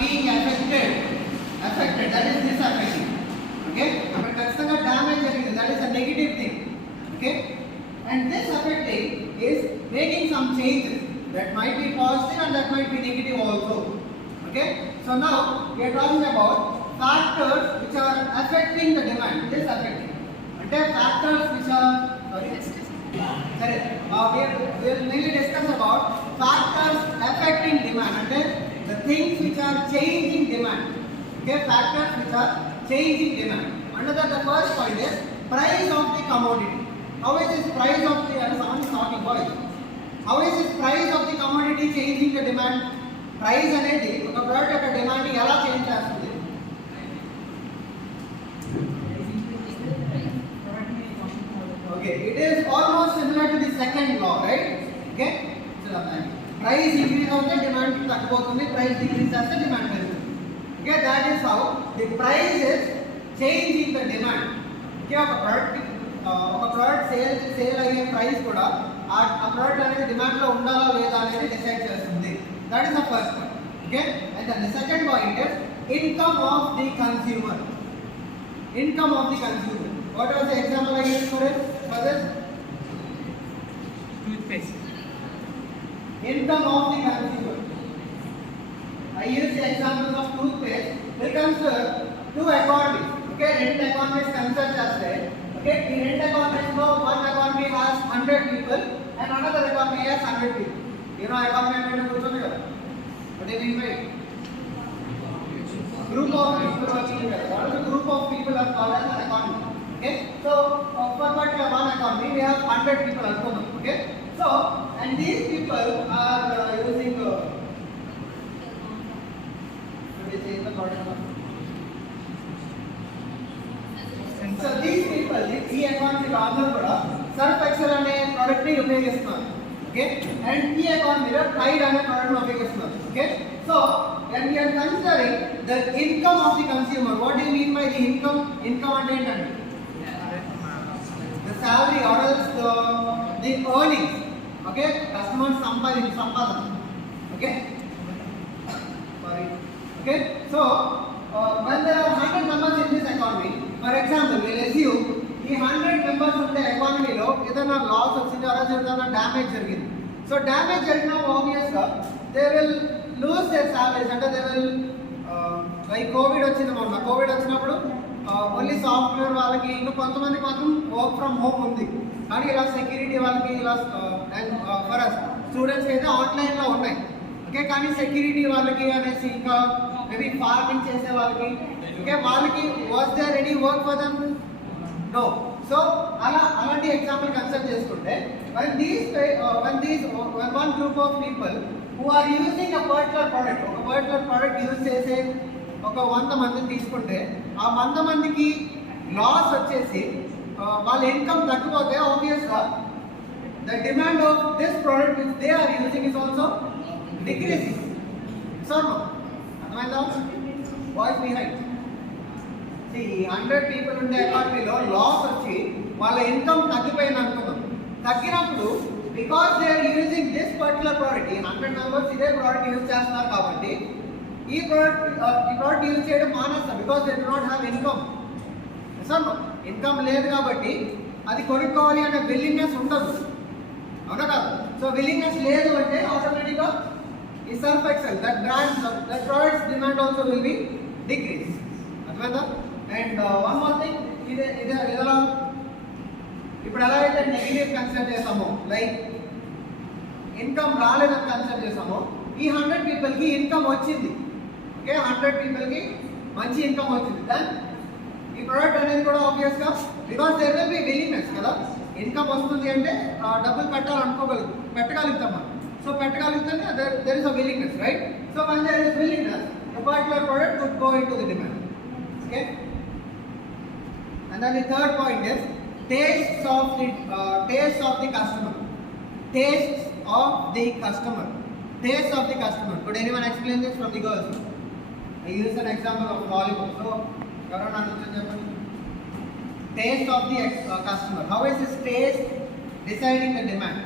being affected, that is disaffecting. Okay, but ఖచ్చితంగా డ్యామేజ్ జరిగింది, that is a negative thing. Okay, and this affecting is making some changes that might be positive and that might be negative also. Okay, so now we are talking about factors which are affecting the demand. Disaffecting అంటే factors which are we will mainly discuss about factors affecting demand అంటే the things which are changing demand. Okay, factors which are changing demand. Under that, the first point is price of the commodity. How is this price of the someone is talking about? How is this price of the commodity changing the demand? Price అనేది ఒక ప్రోడక్ట్ యొక్క డిమాండ్ ని ఎలా చేంజ్ చేస్తుంది? Okay, it is almost similar to the second law, right? Okay, so price increase అవుతే డిమాండ్ తగ్గిపోతుంది, price decrease చేస్తే డిమాండ్ పెరుగుతుంది. Okay, that is how the price is changing the demand. Okay, ఒక ప్రోడక్ట్ సేల్ అయ్యే ప్రైస్ కూడా ఆ ప్రోడక్ట్ అనేది డిమాండ్ లో ఉండాలా లేదా అనేది డిసైడ్ చేస్తుంది. That is the first point. Okay, and then the second point is income of the consumer. Income of the consumer. What was the example I used for it? For this toothpaste. Income of the consumer. I use the example of toothpaste. There comes two economies. Okay, rent economies consider చేస్తే okay, the rent economies లో one economy has 100 people and another economy has 100 people. You know economy అంటే కూర్చోండి కదా. What do you mean by group of people working together? What is the group of people are called as an economy? Okay, so for particular one economy we have 100 people అనుకుందాం. Okay, so and these people are using so these people ఈ ఎకానమీ అందరూ కూడా Surf Excel అనే ప్రోడక్ట్ ని ఉపయోగిస్తున్నారు. Okay, and ఈ ఎకానమీలో టైడ్ అనే ప్రోడక్ట్ ని ఉపయోగిస్తున్నారు. Okay, so when we are considering the income of the consumer, what do you mean by the income? Income అంటే ఏంటంటే the salary or else the earnings. Okay, customer సంపాదన. Okay, sorry. Okay, so when there are 100 members in this economy, for example, we'll assume ఈ 100 members ఉండే ఎకానమీలో ఏదైనా లాస్ వచ్చింది ఆర్ ఏదైనా డ్యామేజ్ జరిగింది. సో డ్యామేజ్ జరిగినప్పుడు ఆబ్వియస్గా they will lose their salaries. అంటే దే విల్ లైక్ కోవిడ్ వచ్చింది మొన్న. కోవిడ్ వచ్చినప్పుడు ఓన్లీ సాఫ్ట్వేర్ వాళ్ళకి ఇంకా కొంతమంది మాత్రం వర్క్ ఫ్రమ్ హోమ్ ఉంది, కానీ ఇలా సెక్యూరిటీ వాళ్ళకి ఇలా ఫర్ స్టూడెంట్స్కి అయితే ఆన్లైన్లో ఉన్నాయి. ఓకే, కానీ సెక్యూరిటీ వాళ్ళకి అనేసి ఇంకా మేబీ ఫార్మింగ్ చేసే వాళ్ళకి ఓకే వాళ్ళకి was they ready work for them? No. So అలాంటి ఎగ్జాంపుల్ కన్సిడర్ చేసుకుంటే when one group of people who are using a particular product use చేసే ఒక 100 మందిని తీసుకుంటే ఆ 100 మందికి లాస్ వచ్చేసి వాళ్ళ ఇన్కమ్ తగ్గిపోతే ఆబ్వియస్గా the demand of this product which they are using is also decreasing. So no, అర్థమైందా? Voice behind. See, 100 people ఉండే ఎకానమీలో లాస్ వచ్చి వాళ్ళ ఇన్కమ్ తగ్గిపోయింది అనుకుందాం. తగ్గినప్పుడు because they are using this particular product, ఈ 100 మెంబర్స్ ఇదే ప్రోడక్ట్ యూజ్ చేస్తున్నారు కాబట్టి ఈ ప్రోడక్ట్ యూజ్ చేయడం మానేస్తారు. Because they do not have income. Sir income లేదు కాబట్టి అది కొనుక్కోవాలి అనే విల్లింగ్నెస్ ఉండదు, అవునా కాదు? సో విల్లింగ్నెస్ లేదు అంటే ఆటోమేటిక్గా ఈ Surf Excel that products demand also will be decrease. అర్థమైందా? అండ్ వన్ మోర్ థింగ్, ఇదలా ఇప్పుడు ఎలా అయితే నెగిటివ్ కన్సిడర్ చేసామో, లైక్ ఇన్కమ్ రాలేదని కన్సిడర్ చేసామో, ఈ 100 పీపుల్కి ఇన్కమ్ వచ్చింది. ఓకే, 100 పీపుల్కి మంచి ఇన్కమ్ వచ్చింది. దెన్ ఈ ప్రోడక్ట్ అనేది కూడా ఆబ్వియస్గా because there will be willingness కదా, ఇన్కమ్ వస్తుంది అంటే డబ్బులు పెట్టగలుగుతాం మనం. సో పెట్టగలుగుతానే there is a willingness, right? So when there is willingness, the particular product would go into the demand. Okay, and then the third point is tastes of the customer. Tastes of the customer. Taste of the customer. Could anyone explain this from the girls? I use an example of lollipop. So ఎవరైనా చెప్పండి. Taste of the customer. How is this taste deciding the demand?